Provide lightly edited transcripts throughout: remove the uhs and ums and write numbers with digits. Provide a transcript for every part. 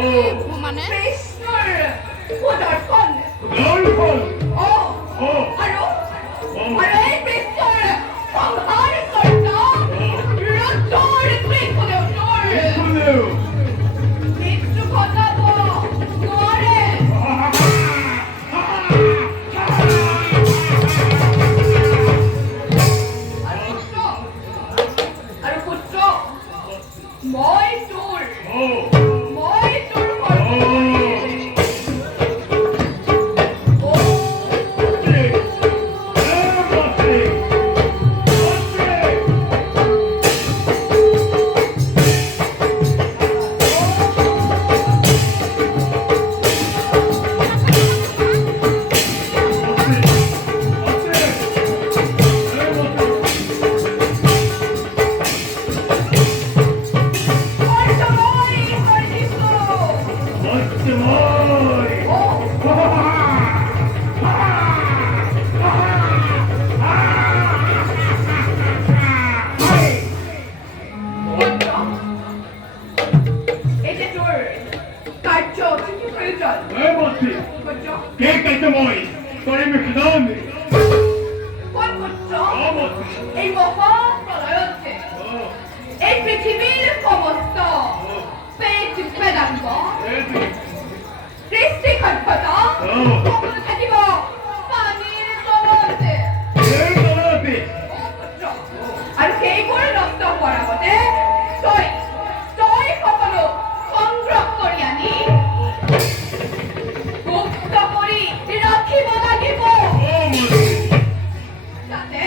মানে কৃষ্ণৰ সুদৰ্শন আৰু এই কৃষ্ণৰ সংহাৰ কৰ্তা ৰুদ্ৰৰ কৃষ্ণদেৱৰ মৃত্যু ঘটাব নোৱাৰে। আৰু পুত্ৰ মই তোৰ এই মহাপ্ৰলয়তে এই পৃথিৱীৰ সমস্ত পেট বেদান্ত সৃষ্টি সভ্যতা সকলো থাকিব পানীৰ তলতে। আৰু সেইবোৰ নষ্ট হোৱাৰ আগতে তই সকলো সংগ্ৰহ কৰি আনি গুপ্ত কৰি ৰাখিব লাগিব, যাতে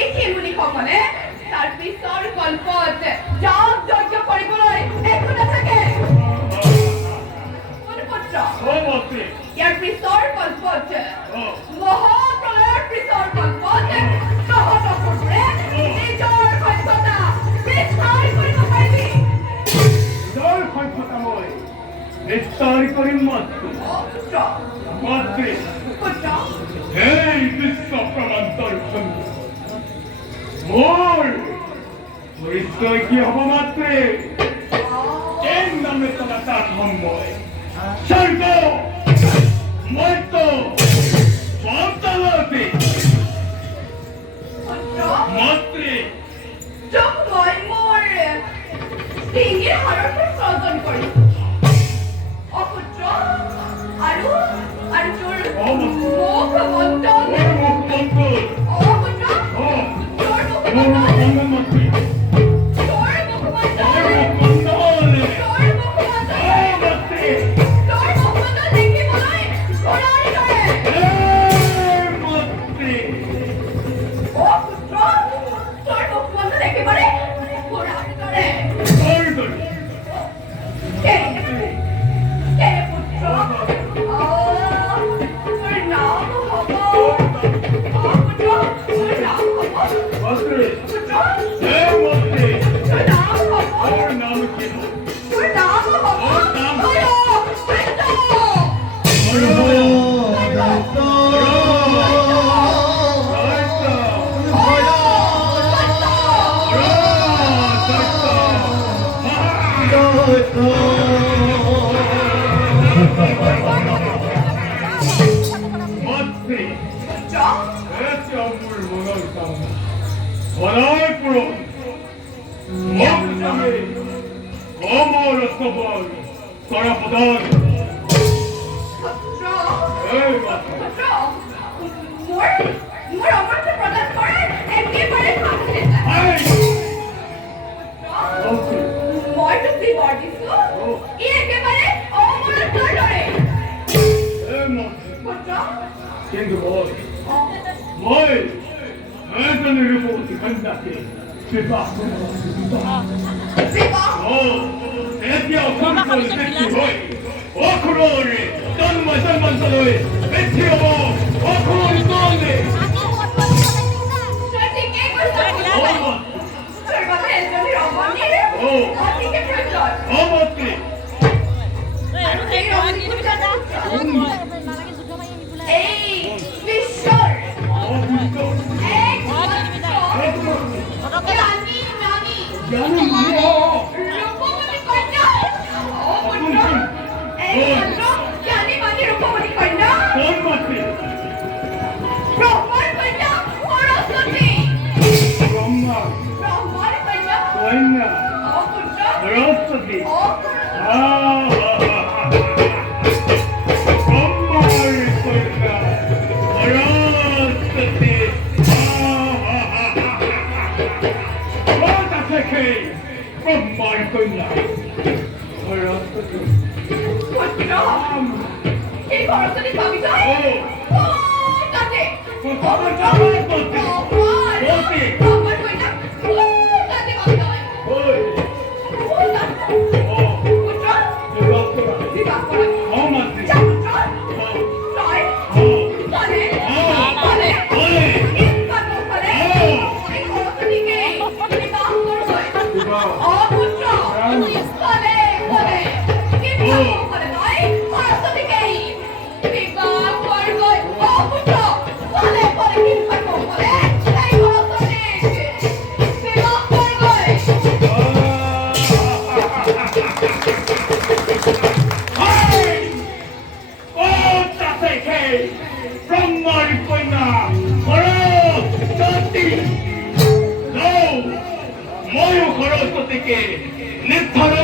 ঋষি মুনিসকলে তাৰ পিছৰ কল্পত যাগ যজ্ঞ কৰিবলৈ একো নাথাকে। ইয়াৰ পিছৰ কল্পত মহাপ্ৰলয়ৰ পিছৰ কল্পত তহঁতবোৰে নিজৰ সভ্যতা বিস্তাৰ কৰিব পাৰিবি। বিস্তাৰ কৰিম মাতৃ এই বিশ্ব প্ৰমান্তৰ মোৰ পৰিচয় কি হ'ব মাতৃ? এই নামে চলা তাক সময় স্বৰ্গ মৰ্ত পাতালতে মাতৃ মই মোৰ ডিঙিৰ হাড়ৰ প্ৰয়োজন কৰিছো অপুত্ৰ আৰু তোৰ মুখ মণ্ডল কিন্তু মই এজনী ৰূপৱতী কন্যাকে বিবাহ এতিয়া অসংখ্য সৃষ্টি হৈ অখুৰৰে জন্মান্তলৈ বৃদ্ধি হ'ব অখুৰ তলে 걸었었지. 어그로. 엄마를 보니까 걸었었지. 어떻게 엄마를 보니까 걸었었지. 어쩌? 이 걸었으니 밥이죠? 똑같이. 밥을 잡았었지. 어디? 밥 먹고 있나? 똑같이 밥이죠? 어이. 어쩌? 내가 아프라. 네가 아빠랑 엄마한테. 자, 어쩌? 너희? 너네? 너네? 인간 못하네? 우리 걸었으니 우리가 안 걸었어. 누가? 어쩌? 너네? 너네? 인간 못하네 너희? 걸었으니 네가 걸고 어쩌? 너네 버리 인간 못하네? 너희 걸었으니 네가 걸고 정말 거있나 걸어 떴디 너 뭐요 걸었었지 내 털을